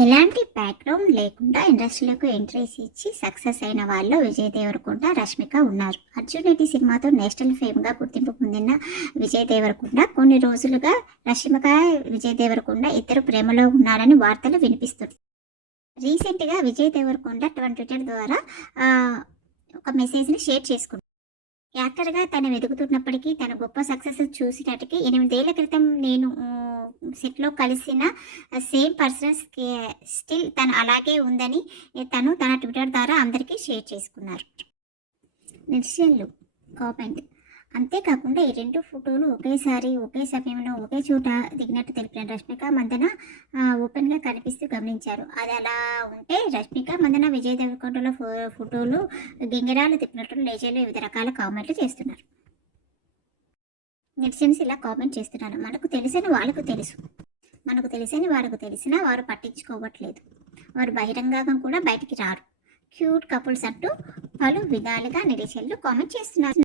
ఎలాంటి బ్యాక్‌గ్రౌండ్ లేకుండా ఇండస్ట్రీలోకి ఎంట్రీస్ ఇచ్చి సక్సెస్ అయిన వాళ్ళలో విజయ్ దేవరకొండ, రష్మిక ఉన్నారు. 'అర్జున్ రెడ్డి' సినిమాతో నేషనల్ ఫేమ్‌గా గుర్తింపు పొందిన విజయ్ దేవరకొండ కొన్ని రోజులుగా రష్మిక, విజయ్ దేవరకొండ ఇద్దరు ప్రేమలో ఉన్నారని వార్తలు వినిపిస్తున్నాయి. రీసెంట్‌గా విజయ్ దేవరకొండ తన ట్విట్టర్ ద్వారా ఒక మెసేజ్‌ని షేర్ చేసుకున్నారు. యాక్టర్‌గా తను వెదుగుతున్నప్పటికీ తన గొప్ప సక్సెస్ చూసినటికి 8 ఏళ్ల క్రితం నేను సెట్‌లో కలిసిన సేమ్ పర్సన్ స్టిల్ తను అలాగే ఉందని తను తన ట్విట్టర్ ద్వారా అందరికీ షేర్ చేసుకున్నారు. నెటిజన్లు కామెంట్. అంతేకాకుండా ఈ 2 ఫోటోలు ఒకేసారి ఒకే సమయంలో ఒకే చోట దిగినట్టు తెలిపిన రష్మిక మందన ఓపెన్‌గా కనిపిస్తూ గమనించారు. అది అలా ఉంటే రష్మిక మందన విజయ్ దేవరకొండల ఫోటోలు గింగిరాలు తిప్పినట్టు నెటిజన్లు వివిధ రకాల కామెంట్లు చేస్తున్నారు. నెటిజన్స్ ఇలా కామెంట్ చేస్తున్నారు. మనకు తెలిసిన వాళ్ళకు తెలుసు, మనకు తెలిసని వారికి తెలిసినా వారు పట్టించుకోవట్లేదు, వారు బహిరంగంగా కూడా బయటికి రారు, క్యూట్ కపుల్స్ అంటూ పలు విధాలుగా నెటిజన్లు కామెంట్ చేస్తున్నారు.